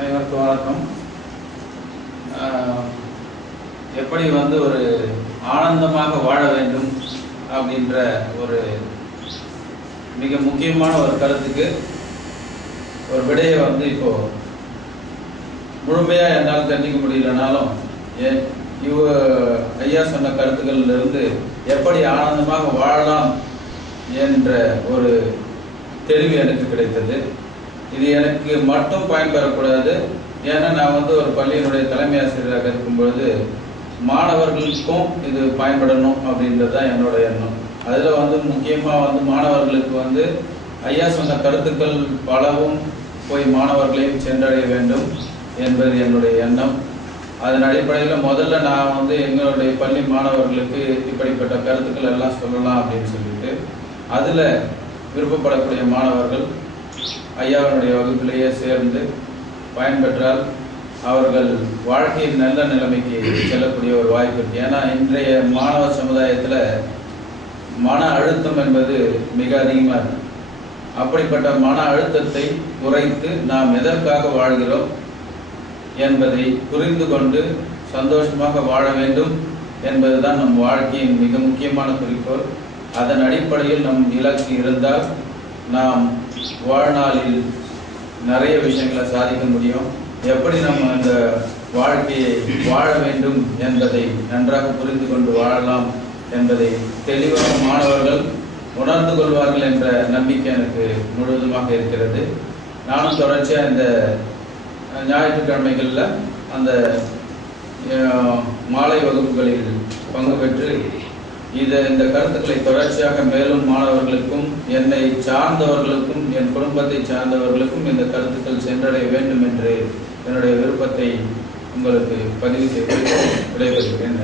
அனைவருக்கும் வணக்கம். எப்படி ஒரு ஆனந்தமாக வாழ வேண்டும் அப்படின்ற ஒரு மிக முக்கியமான ஒரு கருத்துக்கு ஒரு விடையை இப்போ முழுமையாக என்னால் தெரிஞ்சிக்க முடியலனாலும் ஐயா சொன்ன கருத்துக்களில் இருந்து எப்படி ஆனந்தமாக வாழலாம் என்ற ஒரு தெளிவு எனக்கு கிடைத்தது. இது எனக்கு மட்டும் பயன்பெறக்கூடாது. ஏன்னா நான் ஒரு பள்ளியினுடைய தலைமை ஆசிரியராக இருக்கும்பொழுது மாணவர்களுக்கும் இது பயன்படணும் அப்படின்றது தான் என்னோட எண்ணம். அதில் முக்கியமாக மாணவர்களுக்கு ஐயா சொன்ன கருத்துக்கள் பலவும் போய் மாணவர்களையும் சென்றடைய வேண்டும் என்பது என்னுடைய எண்ணம். அதன் அடிப்படையில் முதல்ல நான் எங்களுடைய பள்ளி மாணவர்களுக்கு இப்படிப்பட்ட கருத்துக்கள் எல்லாம் சொல்லலாம் அப்படின்னு சொல்லிட்டு அதில் விருப்பப்படக்கூடிய மாணவர்கள் ஐயாவினுடைய வகுப்பிலேயே சேர்ந்து பயன்பெற்றால் அவர்கள் வாழ்க்கையில் நல்ல நிலைமைக்கு செல்லக்கூடிய ஒரு வாய்ப்பு இருக்கு. ஏன்னா இன்றைய மாணவ சமுதாயத்தில் மன அழுத்தம் என்பது மிக அதிகமாக இருக்கு. அப்படிப்பட்ட மன அழுத்தத்தை குறைத்து நாம் எதற்காக வாழ்கிறோம் என்பதை புரிந்து கொண்டு சந்தோஷமாக வாழ வேண்டும் என்பதுதான் நம் வாழ்க்கையின் மிக முக்கியமான குறிக்கோள். அதன் அடிப்படையில் நம் இலக்கு இருந்தால் நாம் வாழ்நாளில் நிறைய விஷயங்களை சாதிக்க முடியும். எப்படி நம்ம அந்த வாழ்க்கையை வாழ வேண்டும் என்பதை நன்றாக புரிந்து கொண்டு வாழலாம் என்பதை தெளிவாக மாணவர்கள் உணர்ந்து கொள்வார்கள் என்ற நம்பிக்கை எனக்கு முழுவதுமாக இருக்கிறது. நானும் தொடர்ச்சியாக இந்த ஞாயிற்றுக்கிழமைகளில் அந்த மாலை வகுப்புகளில் பங்கு பெற்று இந்த கருத்துக்களை தொடர்ச்சியாக மேலும் மாணவர்களுக்கும் என்னை சார்ந்தவர்களுக்கும் என் குடும்பத்தை சார்ந்தவர்களுக்கும் இந்த கருத்துக்கள் சென்றடைய வேண்டும் என்று என்னுடைய விருப்பத்தை உங்களுக்கு பதிவு செய்து விடைபெறுகிறேன்.